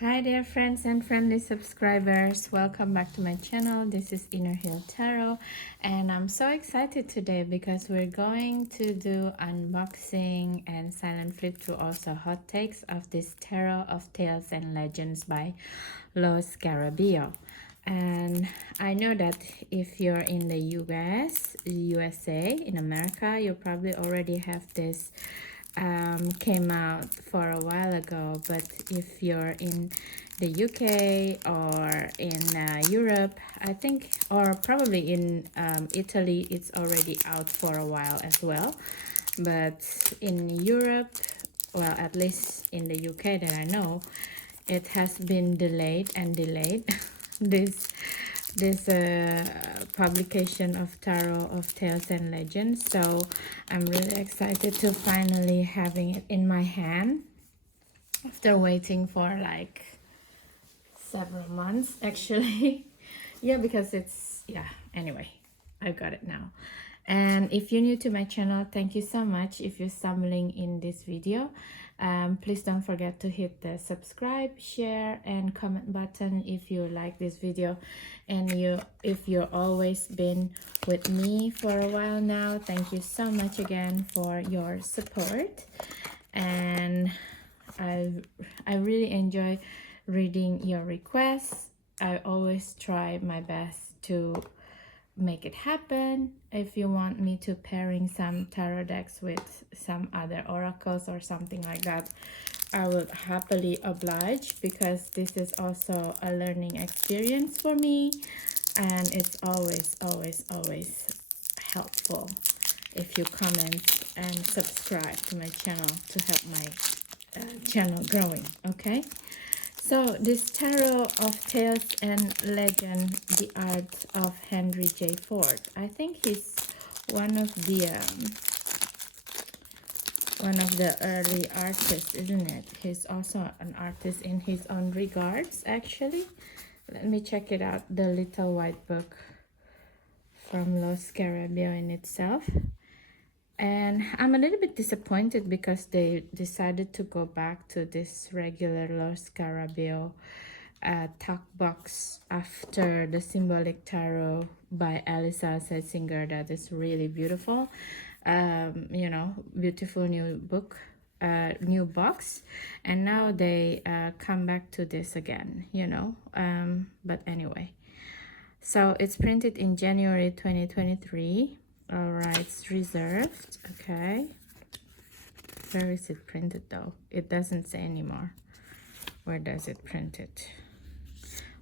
Hi there, friends and friendly subscribers. Welcome back to my channel. This is Inner Hill Tarot, and I'm so excited today because we're going to do unboxing and silent flip through, also hot takes of this Tarot of Tales and Legends by Los Garabio. And I know that if you're in the USA, in America, you probably already have this came out for a while ago, but if you're in the UK or in Europe, I think, or probably in Italy, it's already out for a while as well. But in Europe, well, at least in the UK that I know, it has been delayed and delayed. this this publication of Tarot of Tales and Legends, so I'm really excited to finally having it in my hand after waiting for like several months actually. Yeah, because anyway, I got it now. And if you're new to my channel, thank you so much. If you're stumbling in this video, please don't forget to hit the subscribe, share and comment button if you like this video. And if you're always been with me for a while now, thank you so much again for your support. And I really enjoy reading your requests. I always try my best to make it happen. If you want me to pairing some tarot decks with some other oracles or something like that, I would happily oblige, because this is also a learning experience for me, and it's always helpful if you comment and subscribe to my channel to help my channel growing. Okay, so this Tarot of Tales and Legend, the art of Henry J. Ford. I think he's one of the early artists, isn't it? He's also an artist in his own regards, actually. Let me check it out. The Little White Book from Los Garabio in itself. And I'm a little bit disappointed because they decided to go back to this regular Los Garabio talk box after the Symbolic Tarot by Elisa Setzinger. That is really beautiful. You know, beautiful new book, new box. And now they come back to this again, you know. But anyway, so it's printed in January 2023. All right, it's reserved. Okay, where is it printed though? It doesn't say anymore. Where does it print it?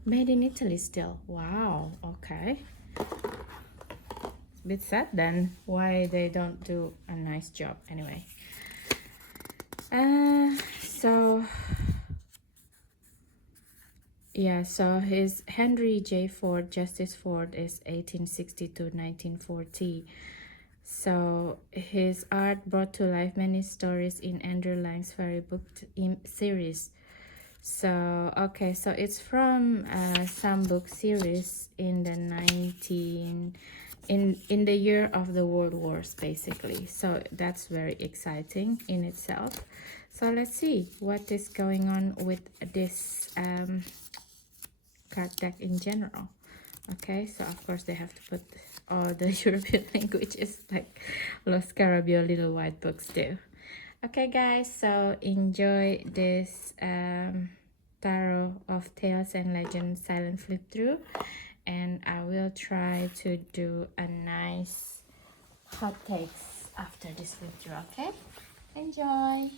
Made in Italy still. Wow. Okay, it's a bit sad then why they don't do a nice job. Anyway, so yeah, so his Henry J. Ford, Justice Ford, is 1860 to 1940. So his art brought to life many stories in Andrew Lang's fairy book series. So okay, so it's from some book series in the in the year of the World Wars, basically. So that's very exciting in itself. So let's see what is going on with this card deck in general. Okay, so of course they have to put all the European languages like Los Garabio Little White Books do. Okay guys, so enjoy this Tarot of Tales and Legends silent flip through, and I will try to do a nice hot takes after this flip through. Okay, enjoy.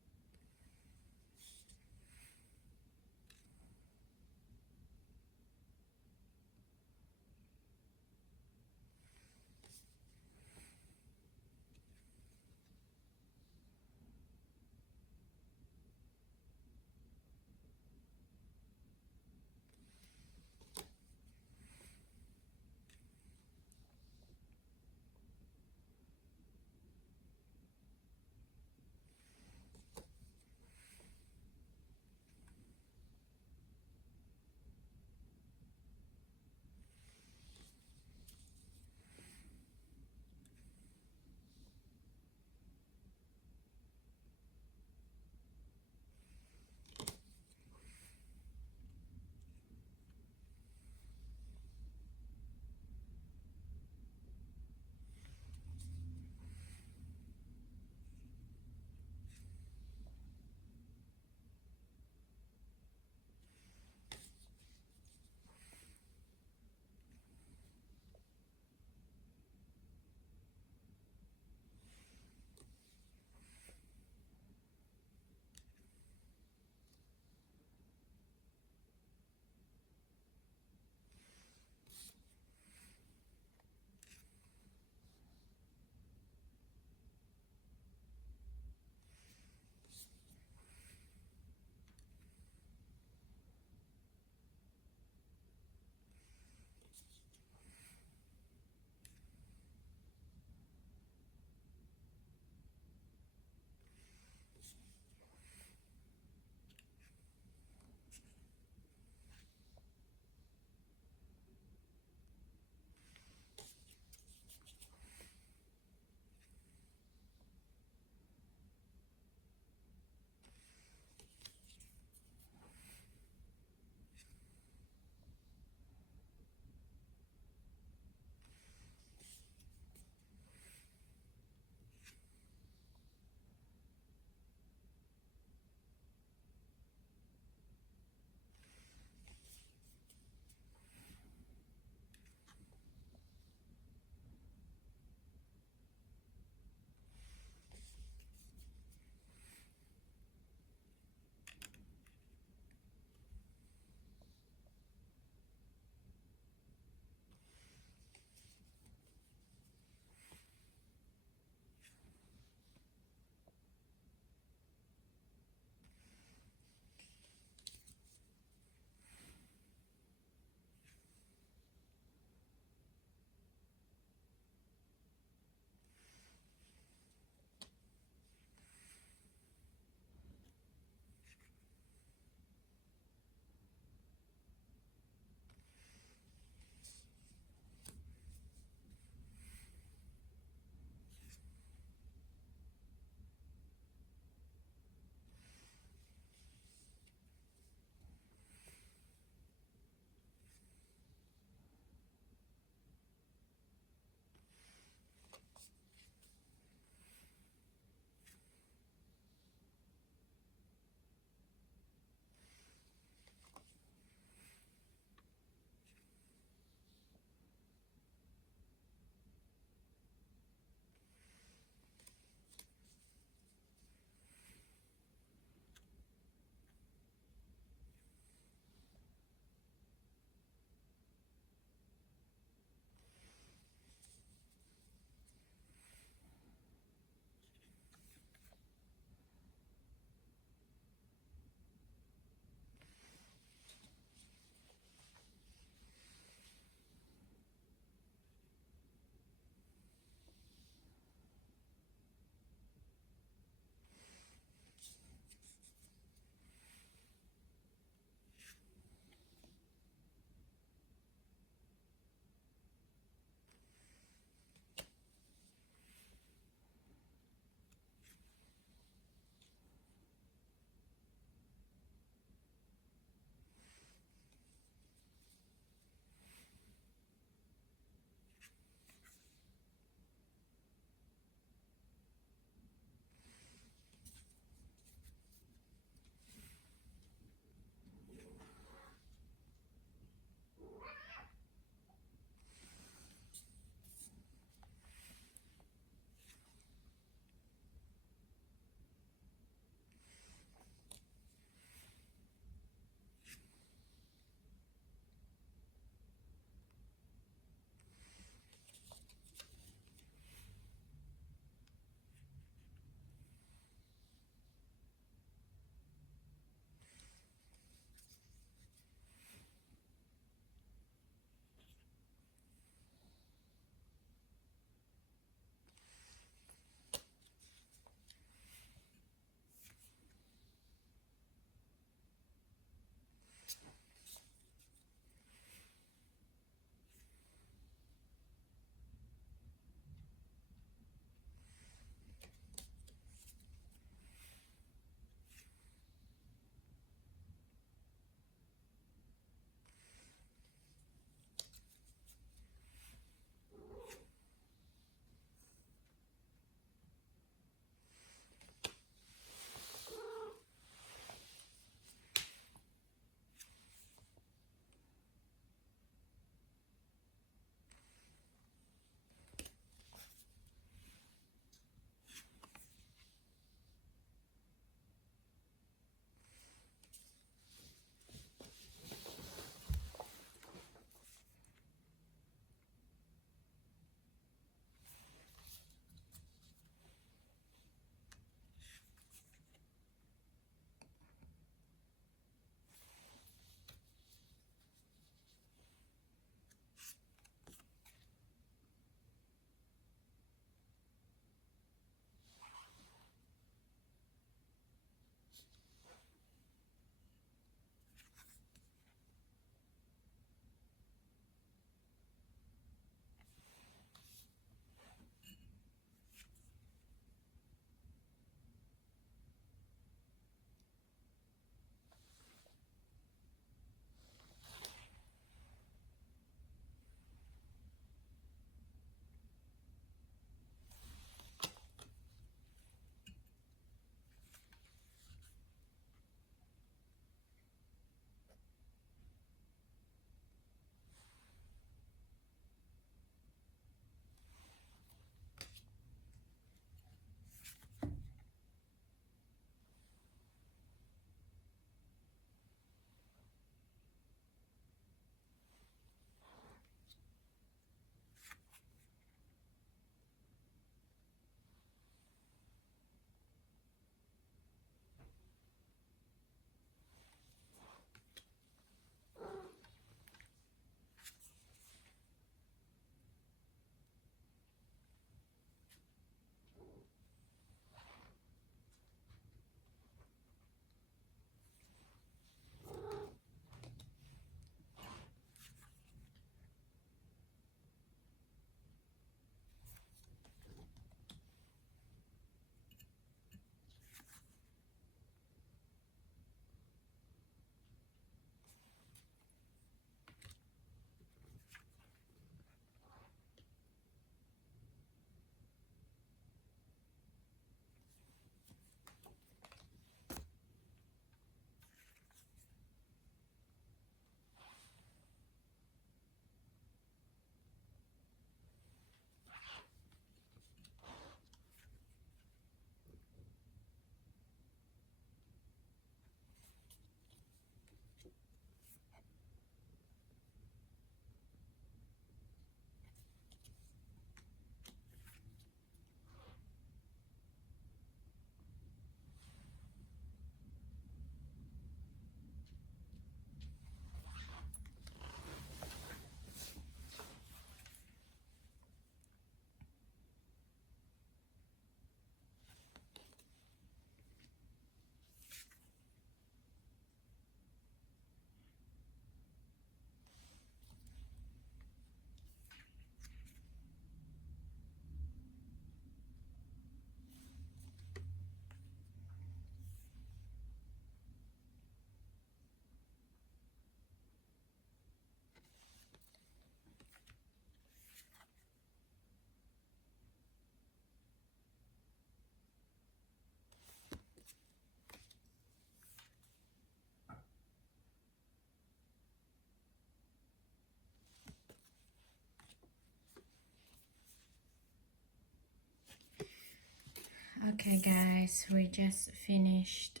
Okay, guys, we just finished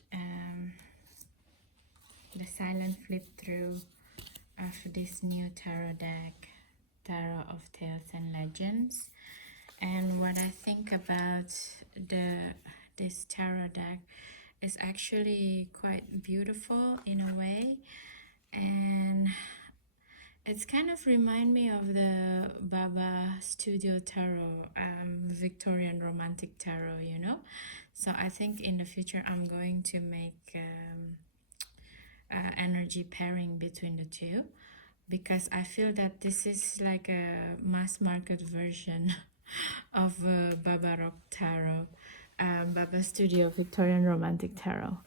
the silent flip through of this new tarot deck, Tarot of Tales and Legends. And what I think about this tarot deck is actually quite beautiful in a way, and it's kind of remind me of the Baba Studio Tarot, Victorian Romantic Tarot, you know. So I think in the future I'm going to make energy pairing between the two, because I feel that this is like a mass market version of Baba Rock Tarot, Baba Studio Victorian Romantic Tarot.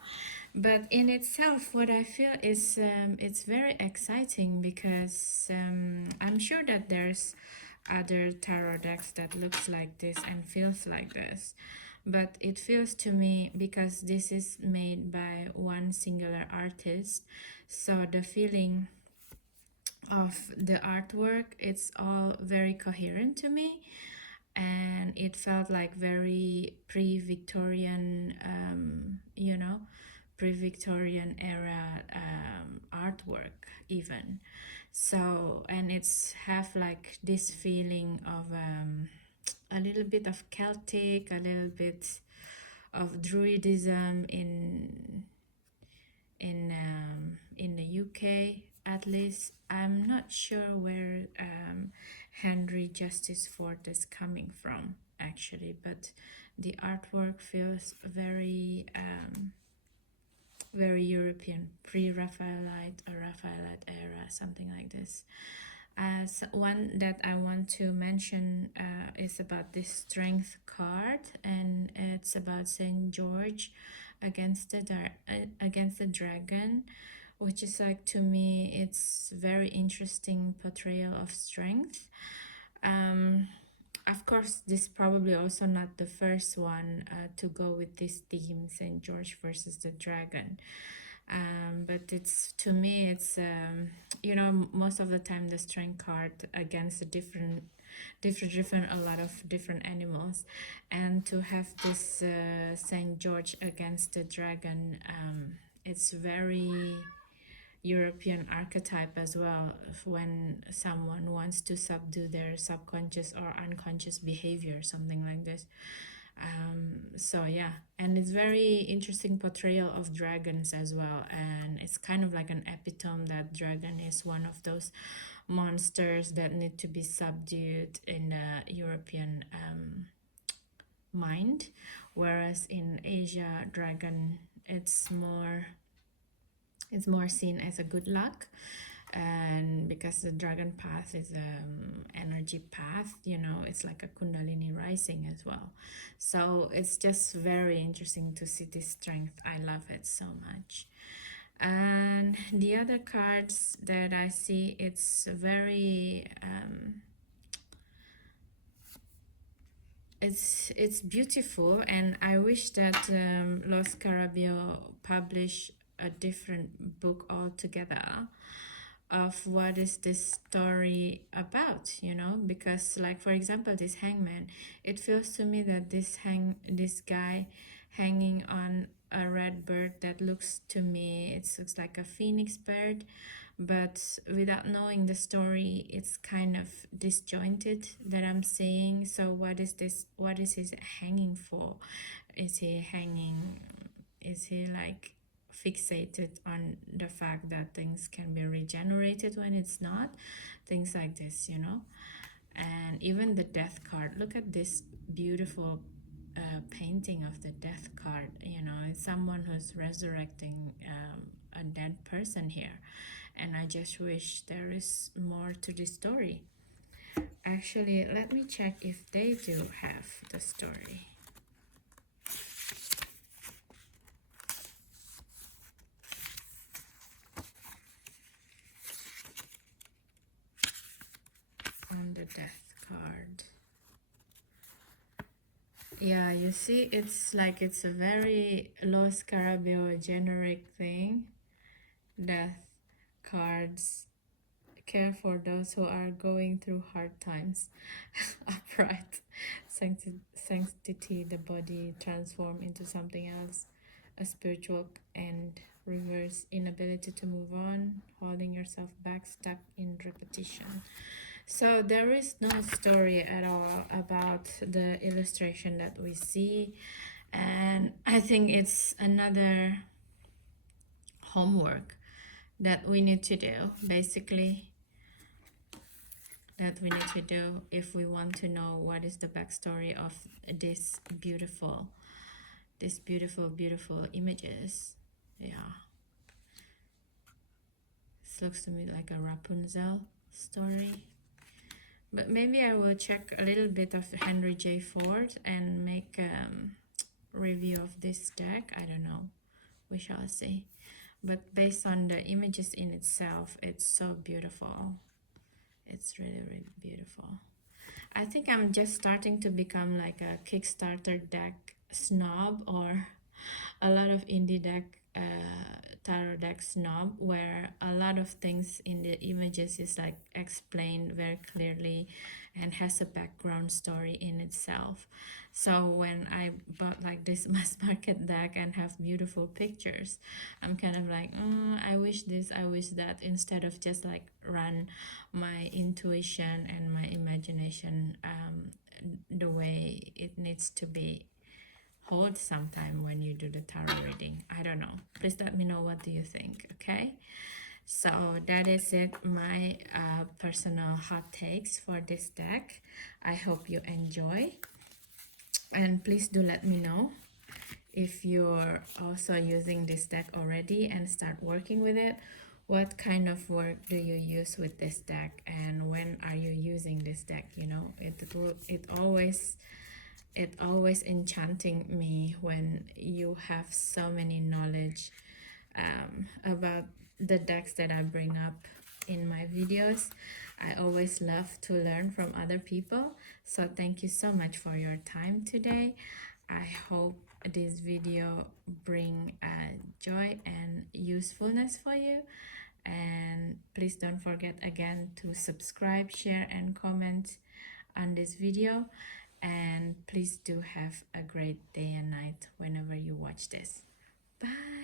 But in itself, what I feel is it's very exciting, because I'm sure that there's other tarot decks that looks like this and feels like this. But it feels to me, because this is made by one singular artist, so the feeling of the artwork, it's all very coherent to me, and it felt like very pre-Victorian, pre-Victorian era artwork even. So, and it's have like this feeling of a little bit of Celtic, a little bit of Druidism in the UK, at least. I'm not sure where Henry Justice Ford is coming from actually, but the artwork feels very European, pre-Raphaelite or Raphaelite era, something like this. As one that I want to mention is about this strength card, and it's about Saint George against against the dragon, which is like, to me, it's very interesting portrayal of strength. Um, of course, this probably also not the first one to go with this theme, Saint George versus the dragon. But it's, to me, it's most of the time the strength card against a different a lot of different animals, and to have this Saint George against the dragon, it's very European archetype as well, when someone wants to subdue their subconscious or unconscious behavior, something like this. So yeah, and it's very interesting portrayal of dragons as well, and it's kind of like an epitome that dragon is one of those monsters that need to be subdued in the European mind, whereas in Asia, dragon, it's more seen as a good luck, and because the dragon path is energy path, it's like a kundalini rising as well. So it's just very interesting to see this strength. I love it so much. And the other cards that I see, it's very it's beautiful, and I wish that Los Carabio publish a different book altogether of what is this story about, because, like, for example, this hangman, it feels to me that this guy hanging on a red bird that looks, to me, it looks like a phoenix bird, but without knowing the story, it's kind of disjointed that I'm saying. So what is he hanging for? Is he like fixated on the fact that things can be regenerated when it's not, things like this, and even the death card, look at this beautiful painting of the death card. It's someone who's resurrecting a dead person here, and I just wish there is more to the story. Actually, let me check if they do have the story. On the death card, yeah, you see, it's like it's a very Los Carabeo generic thing. Death cards care for those who are going through hard times. Upright sanctity, the body transform into something else, a spiritual and reverse inability to move on, holding yourself back, stuck in repetition. So there is no story at all about the illustration that we see, and I think it's another homework that we need to do, basically, that we need to do if we want to know what is the backstory of this beautiful images. Yeah, this looks to me like a Rapunzel story. But maybe I will check a little bit of Henry J. Ford and make review of this deck. I don't know, we shall see. But based on the images in itself, it's so beautiful. It's really beautiful. I think I'm just starting to become like a Kickstarter deck snob, or a lot of indie deck tarot deck snob, where a lot of things in the images is like explained very clearly and has a background story in itself. So when I bought like this mass market deck and have beautiful pictures, I'm kind of like, I wish this, I wish that, instead of just like run my intuition and my imagination the way it needs to be hold sometime when you do the tarot reading. I don't know. Please let me know, what do you think, okay? So that is it, my personal hot takes for this deck. I hope you enjoy, and please do let me know if you're also using this deck already and start working with it. What kind of work do you use with this deck, and when are you using this deck? You know, it always enchanting me when you have so many knowledge about the decks that I bring up in my videos. I always love to learn from other people. So thank you so much for your time today. I hope this video bring joy and usefulness for you. And please don't forget again to subscribe, share, and comment on this video. And please do have a great day and night whenever you watch this. Bye.